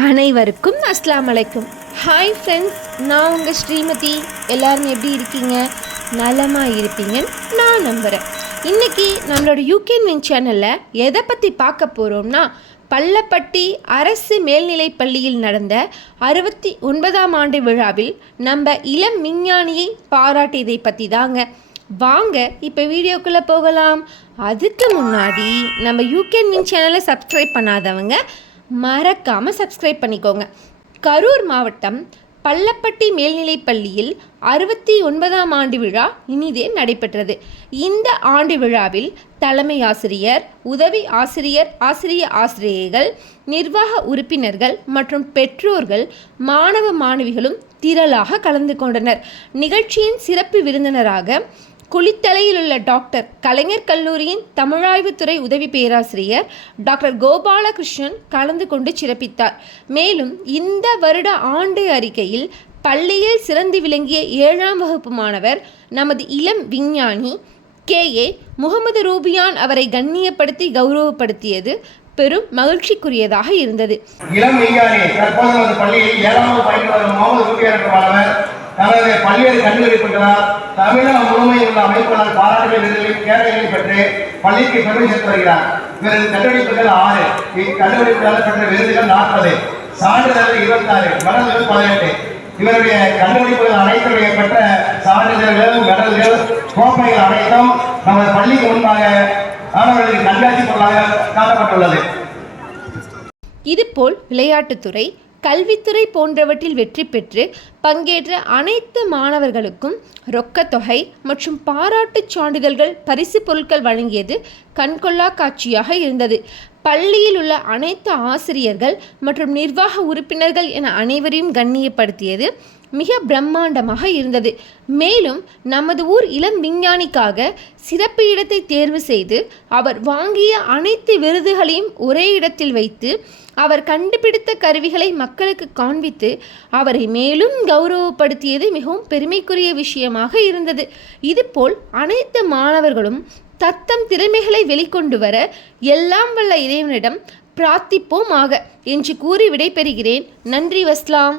அனைவருக்கும் அஸ்லாம் அலைக்கும். ஹாய் ஃப்ரெண்ட்ஸ், நான் உங்கள் ஸ்ரீமதி. எல்லாரும் எப்படி இருக்கீங்க? நலமாக இருப்பீங்கன்னு நான் நம்புகிறேன். இன்றைக்கி நம்மளோட யூகேன் சேனலில் எதை பற்றி பார்க்க போகிறோம்னா, பள்ளப்பட்டி அரசு மேல்நிலைப் பள்ளியில் நடந்த 69ஆம் ஆண்டு விழாவில் நம்ம இளம் விஞ்ஞானியை பாராட்டியதை பற்றி தாங்க. வாங்க இப்போ வீடியோக்குள்ளே போகலாம். அதுக்கு முன்னாடி நம்ம யூகேன் சேனலை சப்ஸ்கிரைப் பண்ணாதவங்க மறக்காமல் சப்ஸ்கிரைப் பண்ணிக்கோங்க. கரூர் மாவட்டம் பள்ளப்பட்டி மேல்நிலைப் பள்ளியில் 69ஆம் ஆண்டு விழா இனிதே நடைபெற்றது. இந்த ஆண்டு விழாவில் தலைமை ஆசிரியர், உதவி ஆசிரியர், ஆசிரியர்கள், நிர்வாக உறுப்பினர்கள் மற்றும் பெற்றோர்கள், மாணவ மாணவிகளும் திரளாக கலந்து கொண்டனர். நிகழ்ச்சியின் சிறப்பு விருந்தினராக குளித்தலையில் உள்ள டாக்டர் கலைஞர் கல்லூரியின் தமிழாய்வுத்துறை உதவி பேராசிரியர் டாக்டர் கோபாலகிருஷ்ணன் கலந்து கொண்டு சிறப்பித்தார். மேலும் இந்த வருட ஆண்டு அறிக்கையில் பள்ளியில் சிறந்து விளங்கிய 7ஆம் வகுப்பு மாணவர் நமது இளம் விஞ்ஞானி KA முகமது ரூபியான் அவரை கண்ணியப்படுத்தி கௌரவப்படுத்தியது பெரும் மகிழ்ச்சிக்குரியதாக இருந்தது. இளம் விஞ்ஞானி தற்போது நமது பள்ளியில் 7ஆம் வகுப்பு பயின்று வரும் முகமது ரூபியான் என்ற மாணவர் தனது பல்வேறு கண்டுபிடிப்புகளால் தமிழக முழுமையில் உள்ள அமைப்புகளால் பாராட்டுகள் விருதுகளில் கேடயங்களை பெற்று பள்ளிக்கு பெருமை சேர்த்து வருகிறார். இவரது கண்டுபிடிப்புகள் 6, இக்கண்டுபிடிப்புகளால் பெற்ற விருதுகள் 40, சான்றிதழ்கள் 26, மெடல்கள் 18. இவருடைய கண்டுபிடிப்புகள் அனைத்துடைய பெற்ற சான்றிதழ்கள், மெடல்கள், கோப்பைகள் அனைத்தும் நமது பள்ளிக்கு முன்பாக மாணவர்களுக்கு கண்காட்சி பொருளாக காட்டப்பட்டுள்ளது. இதுபோல் விளையாட்டுத்துறை, கல்வித்துறை போன்றவற்றில் வெற்றி பெற்று பங்கேற்ற அனைத்து மாணவர்களுக்கும் ரொக்கத்தொகை மற்றும் பாராட்டுச் சான்றிதழ்கள், பரிசு பொருட்கள் வழங்கியது கண்கொள்ளா காட்சியாக இருந்தது. பள்ளியில் உள்ள அனைத்து ஆசிரியர்கள் மற்றும் நிர்வாக உறுப்பினர்கள் என அனைவரையும் கண்ணியப்படுத்தியது மிக பிரம்மாண்டமாக இருந்தது. மேலும் நமது ஊர் இளம் விஞ்ஞானிக்காக சிறப்பு இடத்தை தேர்வு செய்து அவர் வாங்கிய அனைத்து விருதுகளையும் ஒரே இடத்தில் வைத்து அவர் கண்டுபிடித்த கருவிகளை மக்களுக்கு காண்பித்து அவரை மேலும் கௌரவப்படுத்தியது மிகவும் பெருமைக்குரிய விஷயமாக இருந்தது. இதுபோல் அனைத்து மாணவர்களும் தத்தம் திறமைகளை வெளிக்கொண்டு வர எல்லாம் வல்ல இறைவனிடம் பிரார்த்திப்போமாக என்று கூறி விடைபெறுகிறேன். நன்றி. வஸ்லாம்.